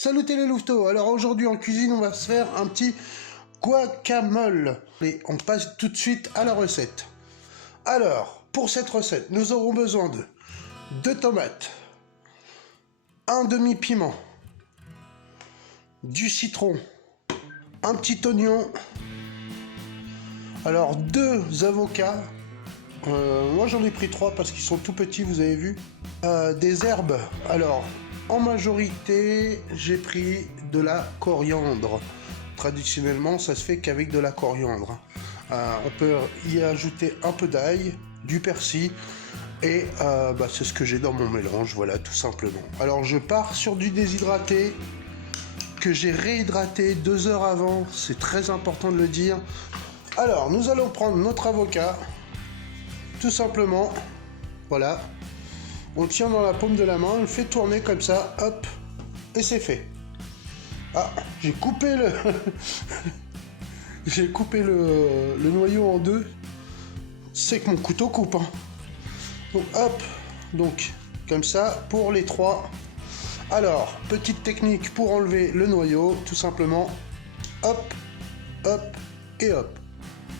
Salut les louveteaux. Alors aujourd'hui en cuisine on va se faire un petit guacamole. Et on passe tout de suite à la recette. Alors pour cette recette nous aurons besoin de 2 tomates, un demi-piment, du citron, un petit oignon, alors 2 avocats, moi j'en ai pris 3 parce qu'ils sont tout petits, vous avez vu, des herbes, alors en majorité j'ai pris de la coriandre, traditionnellement ça se fait qu'avec de la coriandre, on peut y ajouter un peu d'ail, du persil, et c'est ce que j'ai dans mon mélange, voilà, tout simplement. Alors je pars sur du déshydraté que j'ai réhydraté 2 heures avant, c'est très important de le dire. Alors nous allons prendre notre avocat, tout simplement, voilà, on le tient dans la paume de la main, on le fait tourner comme ça, hop, et c'est fait. Ah, j'ai coupé le j'ai coupé le noyau en 2, c'est que mon couteau coupe, hein. Donc hop, donc comme ça pour les 3. Alors petite technique pour enlever le noyau, tout simplement, hop, hop et hop.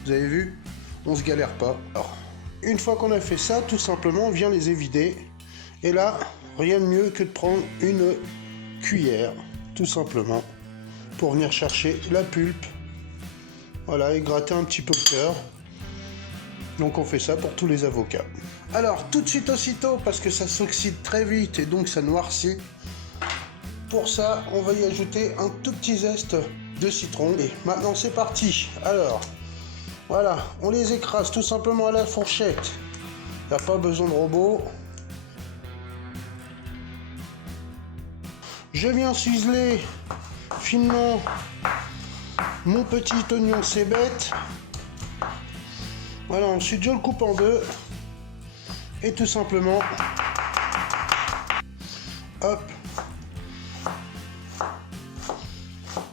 Vous avez vu, on se galère pas. Alors une fois qu'on a fait ça, tout simplement on vient les évider, et là rien de mieux que de prendre une cuillère, tout simplement, pour venir chercher la pulpe, voilà, et gratter un petit peu le cœur. Donc on fait ça pour tous les avocats. Alors tout de suite aussitôt, parce que ça s'oxyde très vite et donc ça noircit, pour ça on va y ajouter un tout petit zeste de citron. Et maintenant c'est parti. Alors voilà, on les écrase tout simplement à la fourchette, il n'y a pas besoin de robot. Je viens ciseler finement mon petit oignon cébette. Voilà, ensuite je le coupe en 2. Et tout simplement, hop,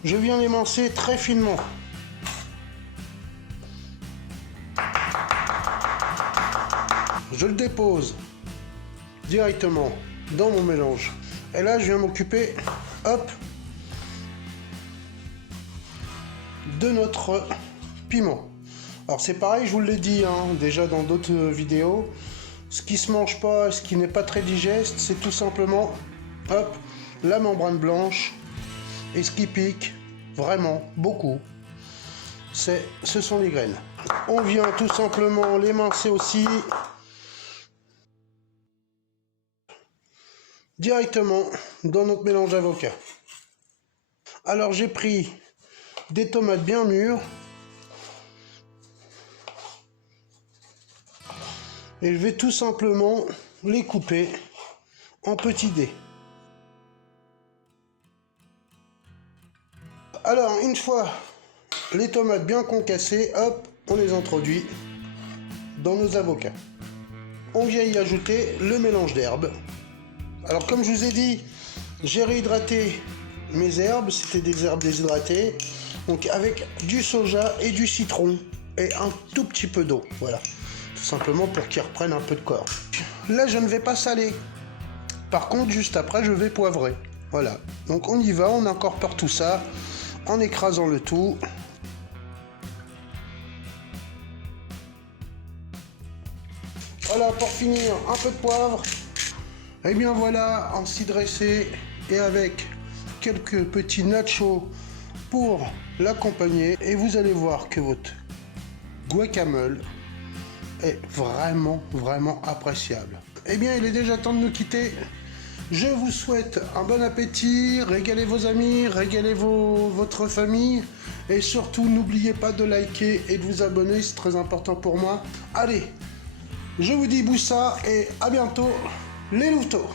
je viens l'émincer très finement. Je le dépose directement dans mon mélange. Et là, je viens m'occuper, hop, de notre piment. Alors c'est pareil, je vous l'ai dit déjà dans d'autres vidéos, ce qui se mange pas, ce qui n'est pas très digeste, c'est tout simplement, hop, la membrane blanche, et ce qui pique vraiment beaucoup, ce sont les graines. On vient tout simplement l'émincer aussi directement dans notre mélange d'avocat. Alors j'ai pris des tomates bien mûres, et je vais tout simplement les couper en petits dés. Alors une fois les tomates bien concassées, hop, on les introduit dans nos avocats. On vient y ajouter le mélange d'herbes. Alors comme je vous ai dit, j'ai réhydraté mes herbes, c'était des herbes déshydratées, donc avec du soja et du citron et un tout petit peu d'eau, voilà. Tout simplement pour qu'ils reprennent un peu de corps. Là je ne vais pas saler, par contre juste après je vais poivrer, voilà. Donc on y va, on incorpore tout ça en écrasant le tout. Voilà, pour finir, un peu de poivre. Et bien voilà, ainsi dressé et avec quelques petits nachos pour l'accompagner, et vous allez voir que votre guacamole est vraiment appréciable. Eh bien il est déjà temps de nous quitter. Je vous souhaite un bon appétit, régalez vos amis, régalez votre famille, et surtout n'oubliez pas de liker et de vous abonner, c'est très important pour moi. Allez, je vous dis boussa et à bientôt les louveteaux.